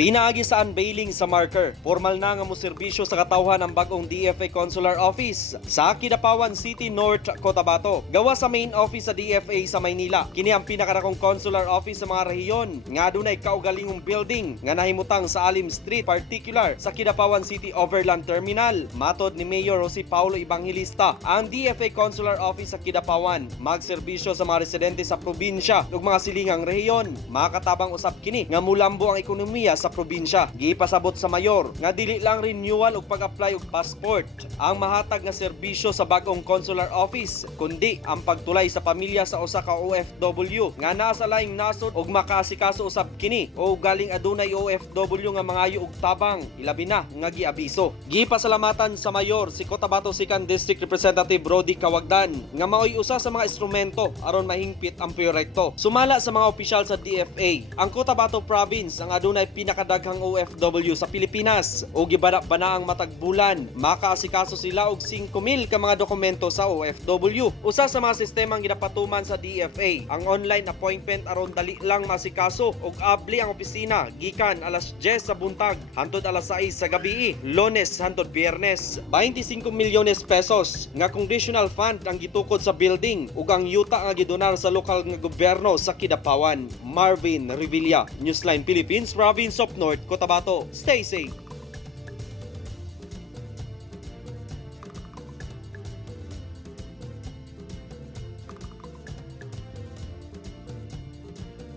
Pinaagi sa unveiling sa marker, formal na nga mo serbisyo sa katawhan ang bagong DFA Consular Office sa Kidapawan City North, Cotabato. Gawa sa main office sa DFA sa Maynila. Kini ang pinakadakong consular office sa mga rehiyon nga adunay kaugalingong building nga nahimutang sa Alim Street, particular sa Kidapawan City Overland Terminal. Matod ni Mayor Jose Paulo Evangelista, ang DFA Consular Office sa Kidapawan magserbisyo sa mga residente sa probinsya ug mga silingang rehiyon. Makatabang usab kini nga mulambo ang ekonomiya sa probinsya. Gipasabot sa mayor nga dili lang renewal ug pag-apply og passport ang mahatag nga serbisyo sa bagong consular office, kundi ang pagtulay sa pamilya sa usa ka OFW nga naa sa laing nasod ug makaasikaso usab kini o galing adunay OFW nga mangayo og tabang, ilabi na nga giabiso. Gipasalamatan sa mayor si Cotabato 2nd District Representative Brody Cawagdan nga maoy usa sa mga instrumento aron mahingpit ang proyekto. Sumala sa mga opisyal sa DFA, ang Cotabato Province ang adunay pinakadaghang OFW sa Pilipinas o gibana-bana ang matag bulan. Makaasikaso sila og 5,000 ka mga dokumento sa OFW. Usa sa mga sistemang ginapatuman sa DFA ang online appointment aron dali lang masikaso og abli ang opisina gikan alas 10 sa buntag hangtod alas 6 sa gabi, Lunes hangtod Biyernes. 25 milyones pesos nga conditional fund ang gitukod sa building ug ang yuta nga gidonar sa lokal nga gobyerno sa Kidapawan. Marvin Revilla, Newsline Philippines, Province of North Cotabato. Stay safe.